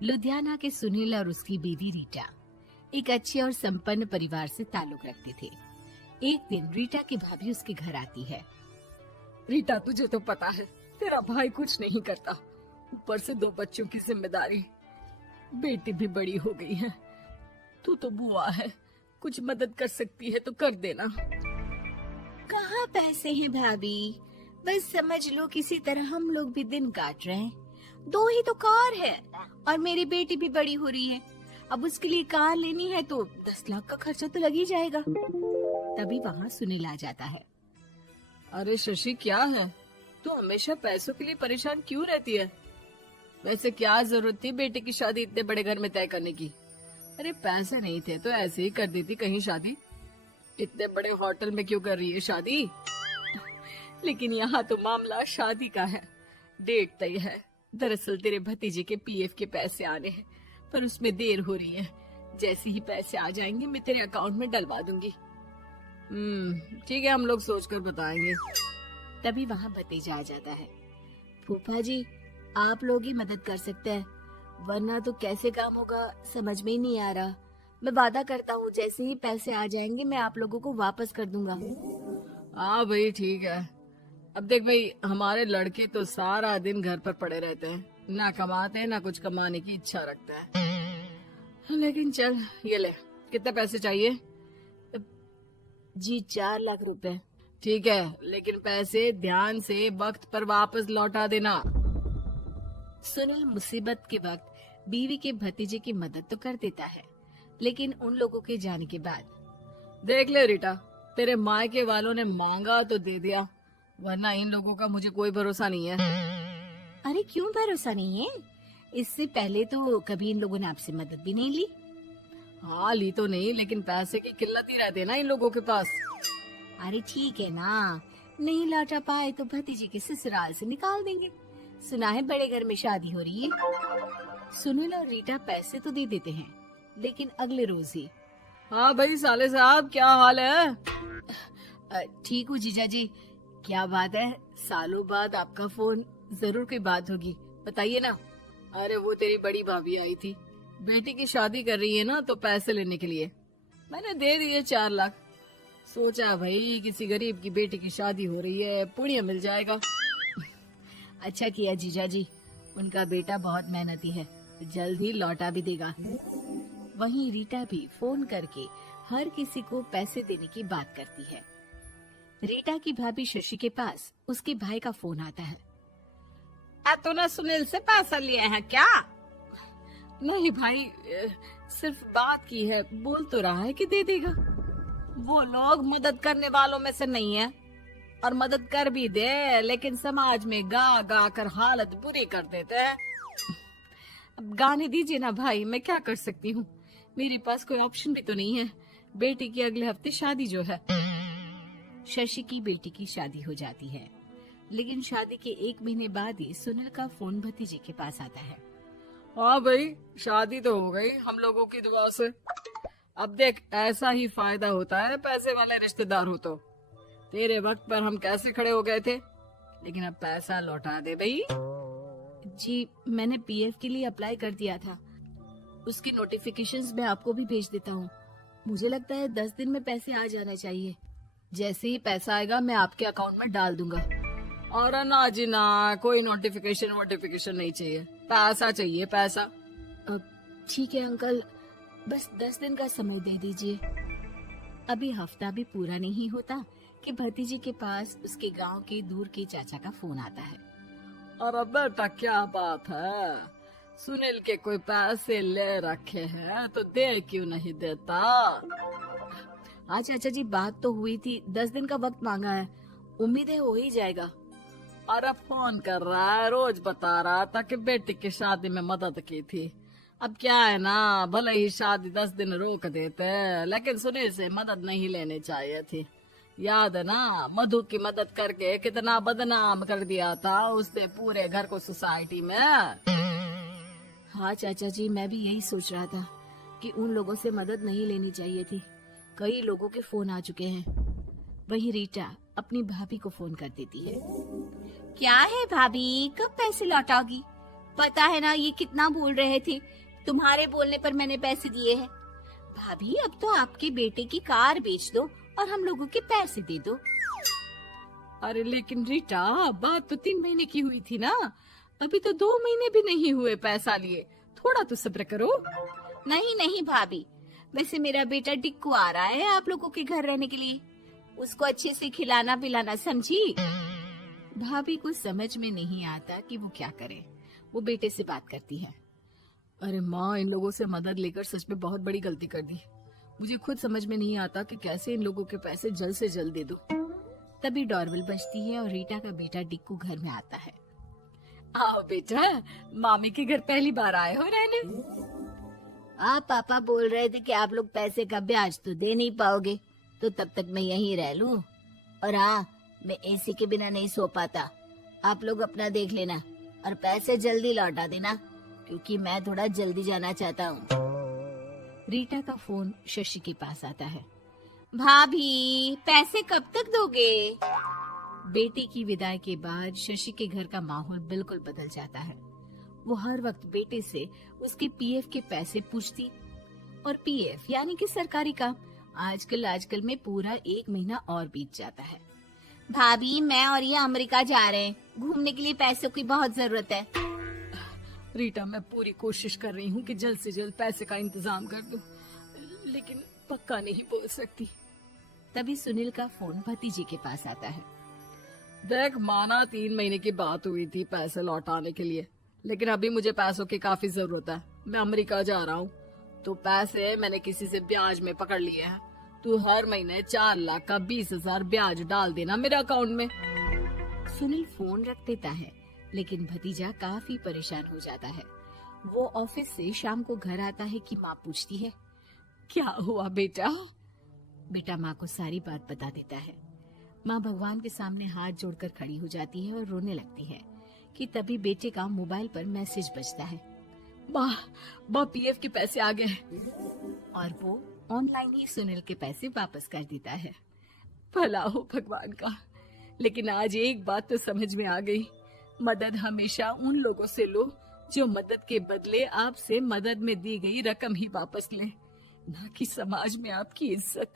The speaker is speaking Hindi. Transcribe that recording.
लुधियाना के सुनील और उसकी बीवी रीटा एक अच्छे और संपन्न परिवार से ताल्लुक रखते थे। एक दिन रीटा की भाभी उसके घर आती है। रीटा, तुझे तो पता है तेरा भाई कुछ नहीं करता, ऊपर से 2 बच्चों की जिम्मेदारी, बेटी भी बड़ी हो गई है। तू तो बुआ है, कुछ मदद कर सकती है तो कर देना। कहाँ पैसे हैं भाभी, बस समझ लो किसी तरह हम लोग भी दिन काट रहे हैं। 2 ही तो कार है और मेरी बेटी भी बड़ी हो रही है। अब उसके लिए कार लेनी है तो 10 लाख का खर्चा तो लग ही जाएगा। तभी वहाँ सुनील आ जाता है। अरे शशि, क्या है, तू हमेशा पैसों के लिए परेशान क्यों रहती है? वैसे क्या जरूरत थी बेटी की शादी इतने बड़े घर में तय करने की? अरे पैसे नहीं थे तो ऐसे ही कर देती कहीं शादी। इतने बड़े होटल में क्यों कर रही है शादी? लेकिन यहाँ तो मामला शादी का है, डेट तय है। दरअसल तेरे भतीजे के पीएफ के पैसे आने हैं, पर उसमें देर हो रही है। जैसे ही पैसे आ जाएंगे मैं तेरे अकाउंट में डलवा दूंगी। ठीक है, हम लोग सोचकर बताएंगे। तभी वहाँ भतीजा आ जाता है। फूफा जी, आप लोग ही मदद कर सकते हैं, वरना तो कैसे काम होगा समझ में ही नहीं आ रहा। मैं वादा करता हूँ जैसे ही पैसे आ जाएंगे मैं आप लोगों को वापस कर दूंगा। हाँ भाई, ठीक है। अब देख भाई, हमारे लड़के तो सारा दिन घर पर पड़े रहते हैं, ना कमाते हैं ना कुछ कमाने की इच्छा रखते हैं। लेकिन चल, ये ले, कितने पैसे चाहिए? जी 4 लाख रुपए। ठीक है, लेकिन पैसे ध्यान से वक्त पर वापस लौटा देना। सुनील मुसीबत के वक्त बीवी के भतीजे की मदद तो कर देता है, लेकिन उन लोगों के जाने के बाद देख ले रीटा, तेरे मायके वालों ने मांगा तो दे दिया, वरना इन लोगों का मुझे कोई भरोसा नहीं है। अरे क्यों भरोसा नहीं है? इससे पहले तो कभी इन लोगों ने आपसे मदद भी नहीं ली। हाँ, ली तो नहीं, लेकिन पैसे की किल्लत ही रहती है ना इन लोगों के पास। अरे ठीक है ना, नहीं लौटा पाए तो भतीजे के ससुराल से निकाल देंगे। सुना है बड़े घर में शादी हो रही है। सुनील और रीटा पैसे तो दे देते हैं, लेकिन अगले रोज ही। हाँ भाई साले साहब, क्या हाल है? ठीक हूँ जीजा जी। क्या बात है, सालों बाद आपका फोन, जरूर कोई बात होगी, बताइए ना। अरे वो तेरी बड़ी भाभी आई थी, बेटी की शादी कर रही है ना, तो पैसे लेने के लिए मैंने दे दिए 4 लाख। सोचा भाई किसी गरीब की बेटी की शादी हो रही है, पुण्य मिल जाएगा। अच्छा किया जीजा जी, उनका बेटा बहुत मेहनती है, जल्द ही लौटा भी देगा। वहीं रीटा भी फोन करके हर किसी को पैसे देने की बात करती है। रीटा की भाभी शशि के पास उसके भाई का फोन आता है। तूने सुनील से पैसा लिया है क्या? नहीं भाई, सिर्फ बात की है, बोल तो रहा है कि दे देगा। वो लोग मदद करने वालों में से नहीं है, और मदद कर भी दे लेकिन समाज में गा गा कर हालत बुरी कर देते हैं। अब गाने दीजिए ना भाई, मैं क्या कर सकती हूँ, मेरे पास कोई ऑप्शन भी तो नहीं है। बेटी की अगले हफ्ते शादी जो है। शशि की बेटी की शादी हो जाती है, लेकिन शादी के 1 महीने बाद ही सुनील का फोन भतीजे के पास आता है। हाँ भाई, शादी तो हो गई हम लोगों की दुआ से। अब देख, ऐसा ही फायदा होता है पैसे वाले रिश्तेदार हो तो। तेरे वक्त पर हम कैसे खड़े हो गए थे, लेकिन अब पैसा लौटा दे भाई। जी, मैंने पीएफ के लिए अप्लाई कर दिया था, उसकी नोटिफिकेशंस मैं आपको भी भेज देता हूँ। मुझे लगता है 10 दिन में पैसे आ जाना चाहिए। जैसे ही पैसा आएगा मैं आपके अकाउंट में डाल दूंगा। और ना जी ना, कोई नोटिफिकेशन नहीं चाहिए, पैसा चाहिए, पैसा। ठीक है अंकल, बस 10 दिन का समय दे दीजिए। अभी हफ्ता भी पूरा नहीं होता कि भतीजे के पास उसके गांव के दूर के चाचा का फोन आता है। अरे बेटा, क्या बात है, सुनील के कोई पैसे ले रखे हैं तो दे क्यों नहीं देता? हाँ चाचा जी, बात तो हुई थी, 10 दिन का वक्त मांगा है, उम्मीद है हो ही जाएगा। अरे फोन कर रहा है, रोज बता रहा था कि बेटी की शादी में मदद की थी। अब क्या है ना, भले ही शादी 10 दिन रोक देते, लेकिन सुनील से मदद नहीं लेनी चाहिए थी। याद है ना, मधु की मदद करके कितना बदनाम कर दिया था उसने पूरे घर को सोसाइटी में। हाँ चाचा जी, मैं भी यही सोच रहा था कि उन लोगों से मदद नहीं लेनी चाहिए थी। कई लोगों के फोन आ चुके हैं। वही रीटा अपनी भाभी को फोन कर देती है। क्या है भाभी, कब पैसे लौटाओगी? पता है ना ये कितना बोल रहे थे, तुम्हारे बोलने पर मैंने पैसे दिए हैं। भाभी अब तो आपके बेटे की कार बेच दो और हम लोगों के पैसे दे दो। अरे लेकिन रीटा, बात तो 3 महीने की हुई थी ना, अभी तो 2 महीने भी नहीं हुए पैसा लिए, थोड़ा तो सब्र करो। नहीं नहीं भाभी, वैसे मेरा बेटा टिक्कू आ रहा है आप लोगों के घर रहने के लिए, उसको अच्छे से खिलाना पिलाना, समझी? भाभी को समझ में नहीं आता कि वो क्या करे। वो बेटे से बात करती है। अरे माँ, इन लोगों से मदद लेकर सच में बहुत बड़ी गलती कर दी। मुझे खुद समझ में नहीं आता कि कैसे इन लोगों के पैसे जल्द से जल्द दे दूं। तभी डोरबेल बजती है और रीटा का बेटा टिक्कू घर में आता है। आओ बेटा, मामी के घर पहली बार आए हो रहने। आप पापा बोल रहे थे कि आप लोग पैसे का ब्याज तो दे नहीं पाओगे, तो तब तक मैं यहीं रह लूं। और हाँ, मैं एसी के बिना नहीं सो पाता। आप लोग अपना देख लेना और पैसे जल्दी लौटा देना, क्योंकि मैं थोड़ा जल्दी जाना चाहता हूँ। रीटा का फोन शशि के पास आता है। भाभी, पैसे कब तक दोगे? बेटी की विदाई के बाद शशि के घर का माहौल बिल्कुल बदल जाता है। वो हर वक्त बेटे से उसके पीएफ के पैसे पूछती, और पीएफ यानी कि सरकारी काम आजकल में पूरा 1 महीना और बीत जाता है। भाभी, मैं और ये अमेरिका जा रहे हैं, घूमने के लिए पैसों की बहुत जरूरत है। रीटा, मैं पूरी कोशिश कर रही हूँ कि जल्द से जल्द पैसे का इंतजाम कर दूं, लेकिन पक्का नहीं बोल सकती। तभी सुनील का फोन भतीजे के पास आता है। देख माना 3 महीने की बात हुई थी पैसे लौटाने के लिए, लेकिन अभी मुझे पैसों की काफी जरूरत है। मैं अमेरिका जा रहा हूँ, तो पैसे मैंने किसी से ब्याज में पकड़ लिए हैं। तू हर महीने 4 लाख का 20,000 ब्याज डाल देना मेरे अकाउंट में। सुनील फोन रख देता है, लेकिन भतीजा काफी परेशान हो जाता है। वो ऑफिस से शाम को घर आता है कि माँ पूछती है, क्या हुआ बेटा? बेटा माँ को सारी बात बता देता है। माँ भगवान के सामने हाथ जोड़कर खड़ी हो जाती है और रोने लगती है कि तभी बेटे का मोबाइल पर मैसेज बजता है। माँ, पीएफ के पैसे आ गए। और वो ऑनलाइन ही सुनील के पैसे वापस कर देता है। भला हो भगवान का। लेकिन आज एक बात तो समझ में आ गई, मदद हमेशा उन लोगों से लो जो मदद के बदले आपसे मदद में दी गई रकम ही वापस लें, ना कि समाज में आपकी इज्जत।